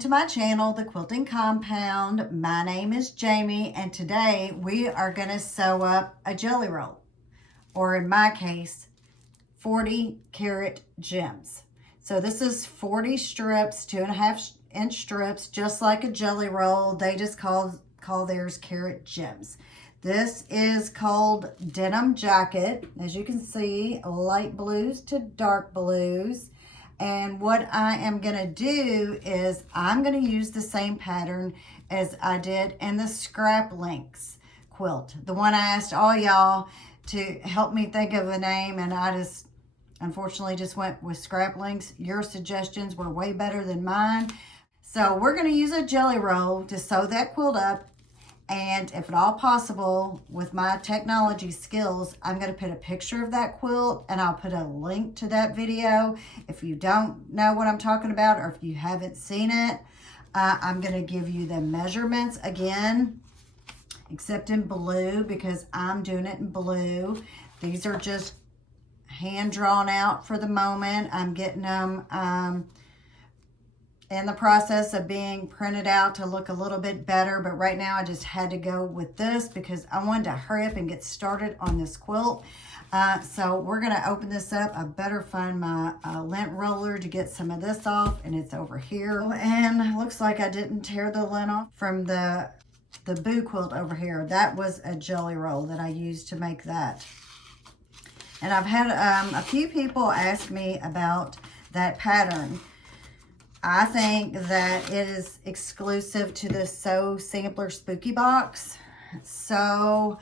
to my channel, The Quilting Compound. My name is Jamie, and today we are going to sew up a jelly roll, or in my case, 40 Karat Gems. So this is 40 strips, 2.5-inch strips, just like a jelly roll. They just call theirs Karat Gems. This is called Denim Jacket. As you can see, light blues to dark blues. And what I am going to do is I'm going to use the same pattern as I did in the Scrap Links quilt. The one I asked all y'all to help me think of a name, and I just unfortunately just went with Scrap Links. Your suggestions were way better than mine. So we're going to use a jelly roll to sew that quilt up. And if at all possible, with my technology skills, I'm going to put a picture of that quilt and I'll put a link to that video. If you don't know what I'm talking about, or if you haven't seen it, I'm going to give you the measurements again, except in blue because I'm doing it in blue. These are just hand drawn out for the moment. I'm getting them in the process of being printed out to look a little bit better, but right now I just had to go with this because I wanted to hurry up and get started on this quilt. So we're going to open this up. I better find my lint roller to get some of this off, and it's over here. And it looks like I didn't tear the lint off from the boo quilt over here. That was a jelly roll that I used to make that. And I've had a few people ask me about that pattern. I think that it is exclusive to the Sew Sampler Spooky Box. So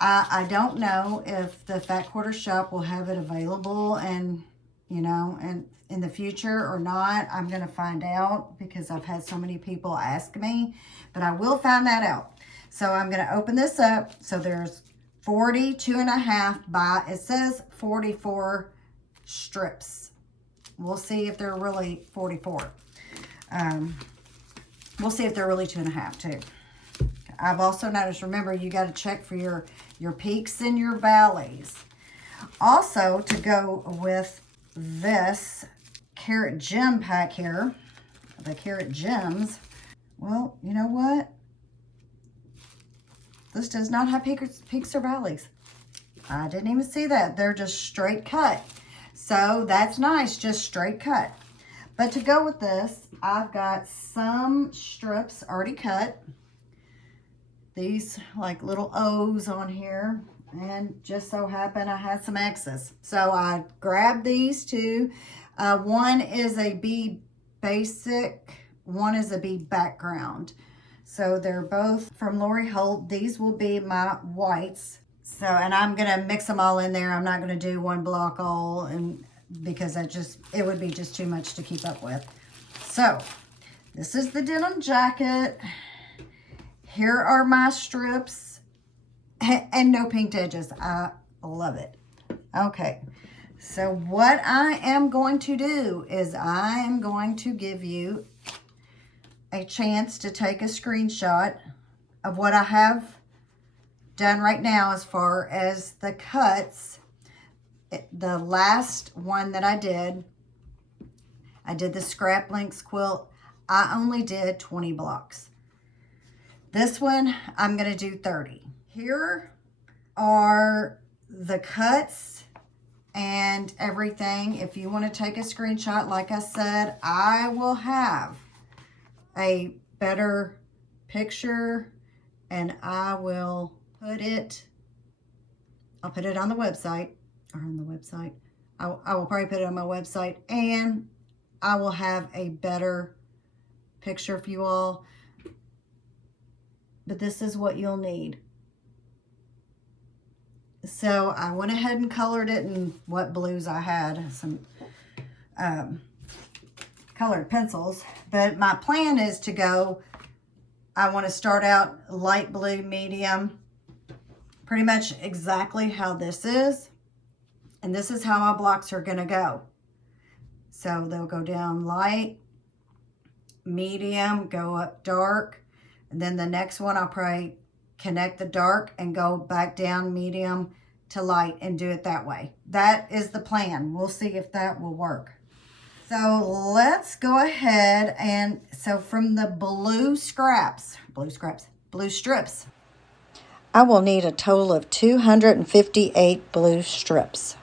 I don't know if the Fat Quarter Shop will have it available and in the future or not. I'm going to find out because I've had so many people ask me, but I will find that out. So I'm going to open this up. So there's 42.5 by, it says 44 strips. We'll see if they're really 44. We'll see if they're really 2.5 too. I've also noticed, remember, you got to check for your peaks and your valleys. Also, to go with this Karat Gem pack here, the Karat Gems, well, you know what? This does not have peaks or valleys. I didn't even see that. They're just straight cut. So that's nice, just straight cut. But to go with this, I've got some strips already cut. These like little O's on here. And just so happened I had some excess. So I grabbed these two. One is a B basic, one is a B background. So they're both from Lori Holt. These will be my whites. So, and I'm going to mix them all in there. I'm not going to do one block all, and because it would be just too much to keep up with. So this is the denim jacket. Here are my strips and no pinked edges. I love it. Okay. So what I am going to do is I am going to give you a chance to take a screenshot of what I have done right now as far as the cuts. The last one that I did the Scrap Links quilt. I only did 20 blocks. This one, I'm going to do 30. Here are the cuts and everything. If you want to take a screenshot, like I said, I will have a better picture and I will put it, I'll put it on the website. I will probably put it on my website, and I will have a better picture for you all. But this is what you'll need. So I went ahead and colored it in what blues I had, some colored pencils. But my plan is to go, I want to start out light blue, medium, pretty much exactly how this is. And this is how my blocks are going to go. So they'll go down light, medium, go up dark. And then the next one, I'll probably connect the dark and go back down medium to light and do it that way. That is the plan. We'll see if that will work. So let's go ahead and, so from the blue strips, I will need a total of 258 blue strips.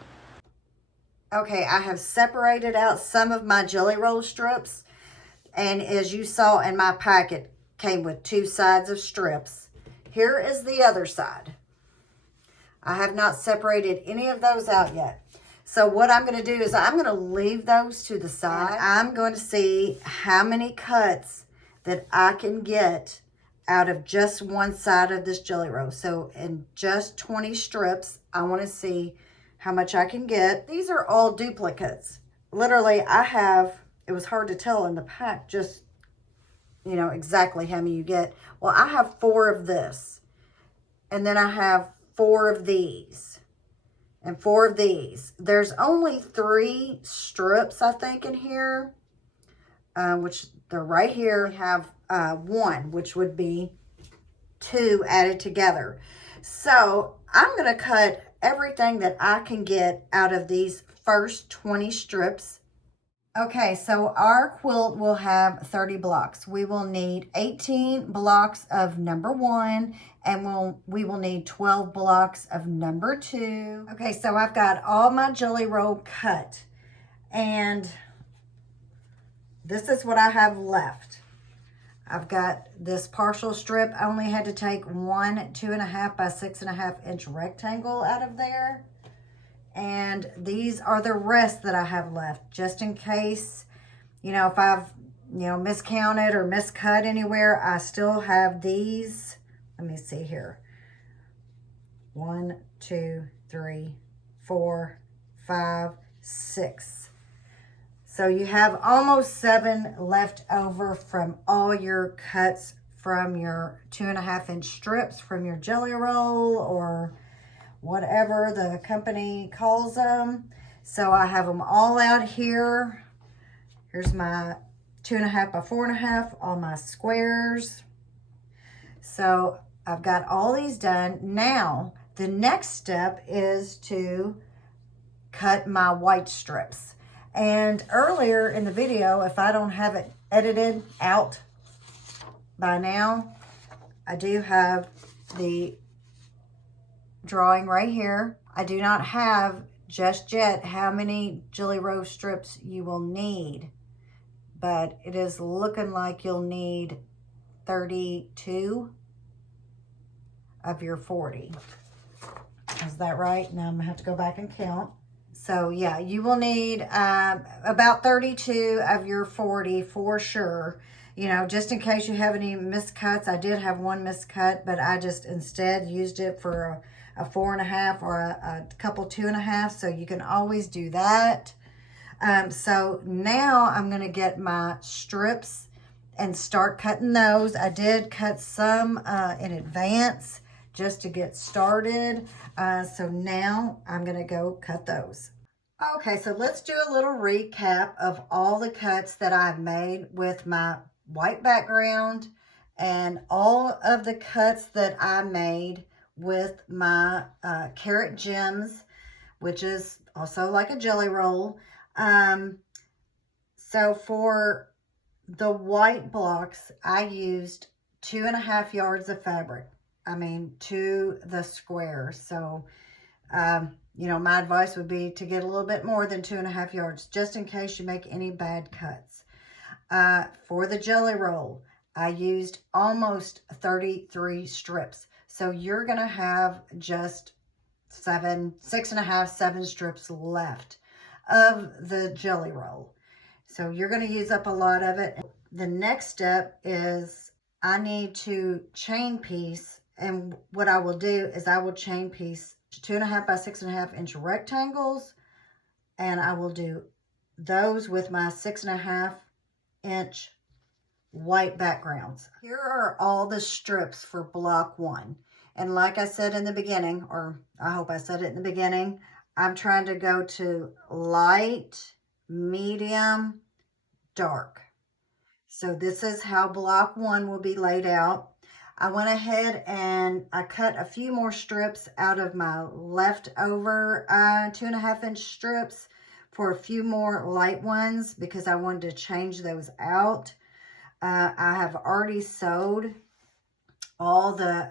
Okay, I have separated out some of my jelly roll strips, and as you saw in my packet, came with 2 sides of strips. Here is the other side. I have not separated any of those out yet. So what I'm going to do is I'm going to leave those to the side. I'm going to see how many cuts that I can get out of just one side of this jelly roll. So in just 20 strips, I want to see how much I can get. These are all duplicates. Literally, it was hard to tell in the pack just, you know, exactly how many you get. Well, I have 4 of this. And then I have 4 of these. And 4 of these. There's only 3 strips, I think, in here. Which they're right here. We have 1, which would be 2 added together. So I'm going to cut everything that I can get out of these first 20 strips. Okay, so our quilt will have 30 blocks. We will need 18 blocks of number 1, and we will need 12 blocks of number 2. Okay, so I've got all my jelly roll cut, and this is what I have left. I've got this partial strip. I only had to take one 2.5 by 6.5 inch rectangle out of there. And these are the rest that I have left, just in case, you know, if I've, you know, miscounted or miscut anywhere, I still have these. Let me see here. 1, 2, 3, 4, 5, 6. So you have almost 7 left over from all your cuts from your 2.5 inch strips from your jelly roll or whatever the company calls them. So I have them all out here. Here's my 2.5 by 4.5, all my squares. So I've got all these done. Now, the next step is to cut my white strips. And earlier in the video, if I don't have it edited out by now, I do have the drawing right here. I do not have just yet how many jelly roll strips you will need, but it is looking like you'll need 32 of your 40. Is that right? Now I'm gonna have to go back and count. So yeah, you will need about 32 of your 40 for sure. You know, just in case you have any miscuts. I did have one miscut, but I just instead used it for a 4.5 or a couple 2.5. So you can always do that. So now I'm going to get my strips and start cutting those. I did cut some in advance just to get started. So now I'm going to go cut those. Okay, so let's do a little recap of all the cuts that I've made with my white background and all of the cuts that I made with my Karat Gems, which is also like a jelly roll. So for the white blocks, I used 2.5 yards of fabric. I mean, to the square. So, you know, my advice would be to get a little bit more than 2.5 yards, just in case you make any bad cuts. For the jelly roll, I used almost 33 strips. So you're going to have just 6.5, 7 strips left of the jelly roll. So you're going to use up a lot of it. The next step is I need to chain piece. And what I will do is I will chain piece 2.5 by 6.5 inch rectangles. And I will do those with my 6.5 inch white backgrounds. Here are all the strips for block 1. And like I said in the beginning, or I hope I said it in the beginning, I'm trying to go to light, medium, dark. So this is how block 1 will be laid out. I went ahead and I cut a few more strips out of my leftover 2.5 inch strips for a few more light ones because I wanted to change those out. I have already sewed all the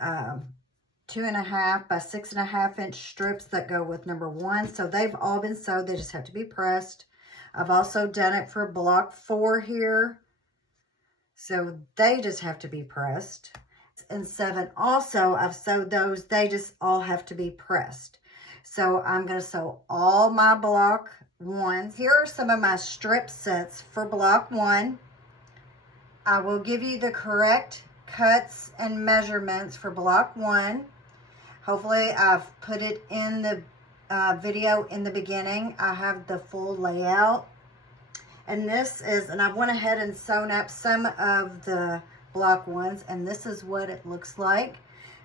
2.5 by 6.5 inch strips that go with number 1. So they've all been sewed. They just have to be pressed. I've also done it for block 4 here. So they just have to be pressed. And 7 also, I've sewed those. They just all have to be pressed. So I'm going to sew all my block 1s. Here are some of my strip sets for block 1. I will give you the correct cuts and measurements for block 1. Hopefully I've put it in the video in the beginning. I have the full layout. And this is, and I went ahead and sewn up some of the block 1s, and this is what it looks like.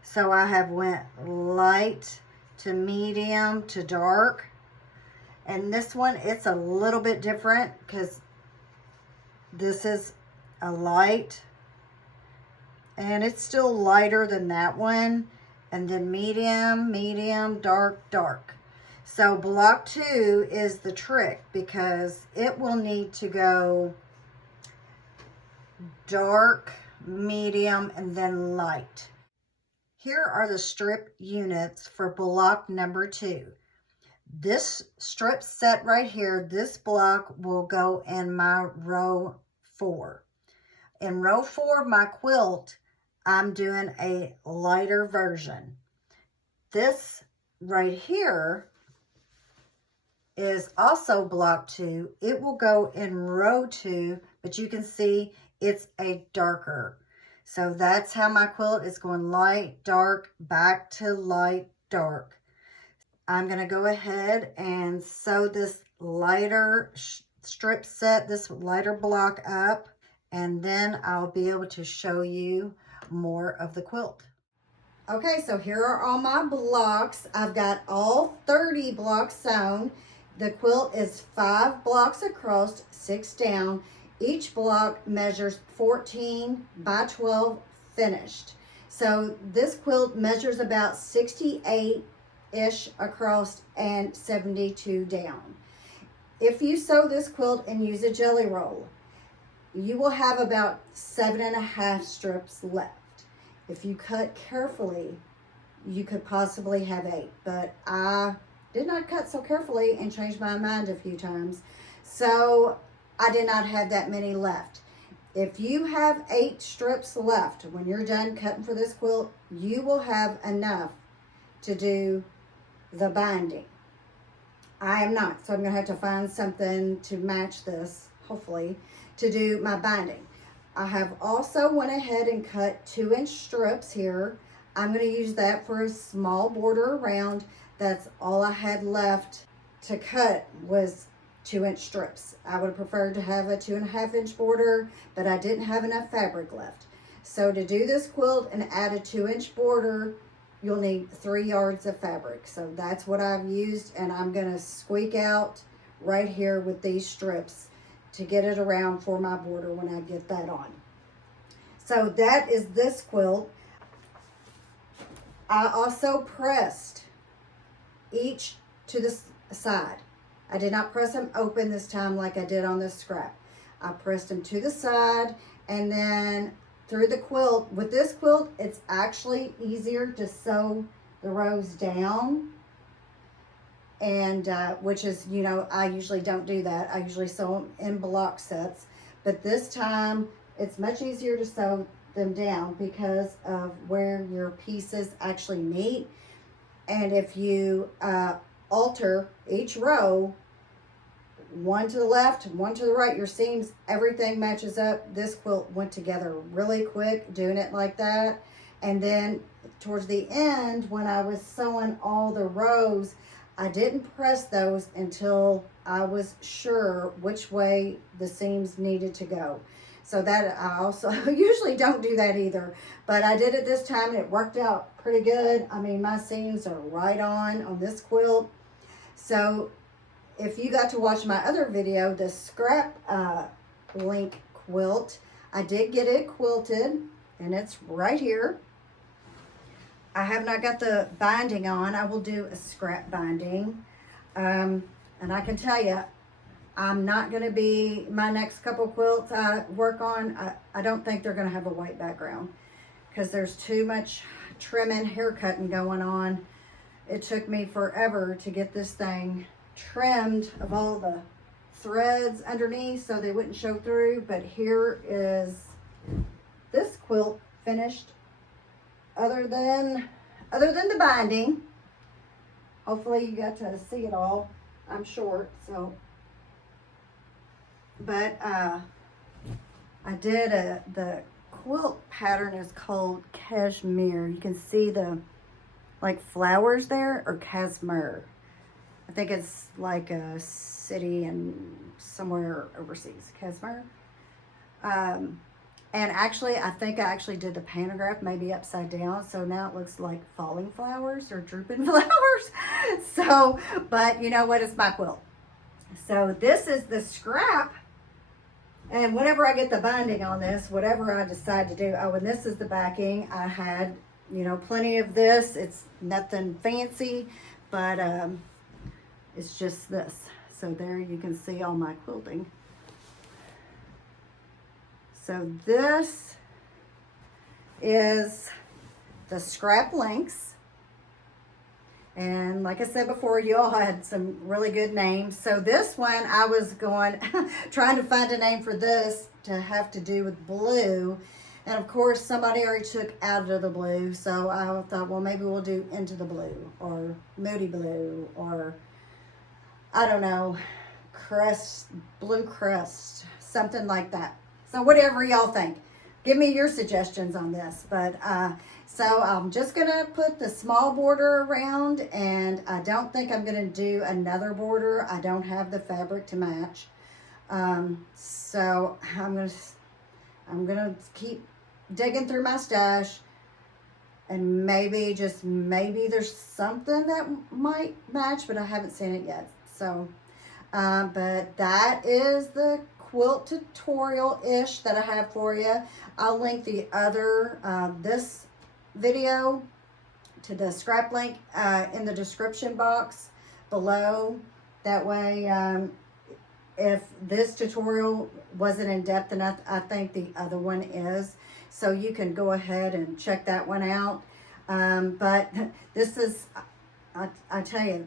So I have went light to medium to dark. And this one, it's a little bit different because this is a light. And it's still lighter than that one. And then medium, medium, dark, dark. So block 2 is the trick because it will need to go dark, medium, and then light. Here are the strip units for block number 2. This strip set right here, this block will go in my row 4. In row 4 of my quilt, I'm doing a lighter version. This right here is also block 2. It will go in row 2, but you can see it's a darker. So that's how my quilt is going: light, dark, back to light, dark. I'm going to go ahead and sew this lighter strip set, this lighter block up, and then I'll be able to show you more of the quilt. Okay, so here are all my blocks. I've got all 30 blocks sewn. The quilt is 5 blocks across, 6 down. Each block measures 14 by 12 finished. So this quilt measures about 68-ish across and 72 down. If you sew this quilt and use a jelly roll, you will have about 7.5 strips left. If you cut carefully, you could possibly have 8, but I did not cut so carefully and changed my mind a few times. So I did not have that many left. If you have 8 strips left when you're done cutting for this quilt, you will have enough to do the binding. I am not, so I'm going to have to find something to match this, hopefully, to do my binding. I have also went ahead and cut 2-inch strips here. I'm going to use that for a small border around. That's all I had left to cut was 2-inch strips. I would have preferred to have a 2.5-inch border, but I didn't have enough fabric left. So to do this quilt and add a 2-inch border, you'll need 3 yards of fabric. So that's what I've used, and I'm going to squeak out right here with these strips to get it around for my border when I get that on. So that is this quilt. I also pressed each to the side. I did not press them open this time like I did on this scrap. I pressed them to the side and then through the quilt. With this quilt, it's actually easier to sew the rows down, and which is, you know, I usually don't do that. I usually sew them in block sets, but this time it's much easier to sew them down because of where your pieces actually meet. And if you alter each row, one to the left, one to the right, your seams, everything matches up. This quilt went together really quick doing it like that. And then towards the end, when I was sewing all the rows, I didn't press those until I was sure which way the seams needed to go. So that I also usually don't do that either, but I did it this time and it worked out pretty good. I mean, my seams are right on this quilt. So if you got to watch my other video, the scrap link quilt, I did get it quilted and it's right here. I have not got the binding on. I will do a scrap binding. And I can tell you, I'm not going to be, my next couple quilts I work on, I don't think they're going to have a white background because there's too much trimming, haircutting going on. It took me forever to get this thing trimmed of all the threads underneath so they wouldn't show through. But here is this quilt finished, other than the binding. Hopefully you got to see it all. I'm short, so. But I did the quilt pattern is called cashmere. You can see the like flowers there, or cashmere. I think it's like a city in somewhere overseas, cashmere. And actually, I think I actually did the pantograph maybe upside down, so now it looks like falling flowers or drooping flowers. So, but you know what? It's my quilt. So this is the scrap. And whenever I get the binding on this, whatever I decide to do, oh, and this is the backing. I had, you know, plenty of this. It's nothing fancy, but it's just this. So there you can see all my quilting. So this is the scrap links. And like I said before, you all had some really good names. So this one, I was going, trying to find a name for this to have to do with blue. And of course, somebody already took Out of the Blue. So I thought, well, maybe we'll do Into the Blue or Moody Blue or, I don't know, Crest, Blue Crest, something like that. So whatever y'all think, give me your suggestions on this. But so I'm just gonna put the small border around, and I don't think I'm gonna do another border. I don't have the fabric to match. So I'm gonna keep digging through my stash, and maybe, just maybe, there's something that might match, but I haven't seen it yet. So, but that is the quilt tutorial-ish that I have for you. I'll link the other, this video to the scrap link in the description box below. That way, if this tutorial wasn't in depth enough, I think the other one is. So you can go ahead and check that one out. But this is, I tell you,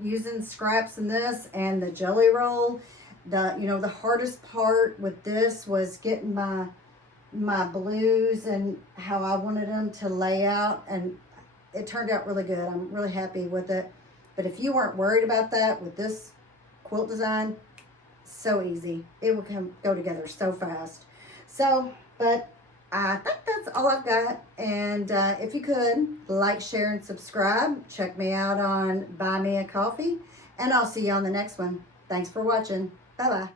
using scraps in this and the jelly roll, the hardest part with this was getting my blues and how I wanted them to lay out, and it turned out really good. I'm really happy with it. But if you weren't worried about that with this quilt design, so easy. It would go together so fast. So, but I think that's all I've got. And if you could, like, share, and subscribe. Check me out on Buy Me a Coffee. And I'll see you on the next one. Thanks for watching. Bye-bye.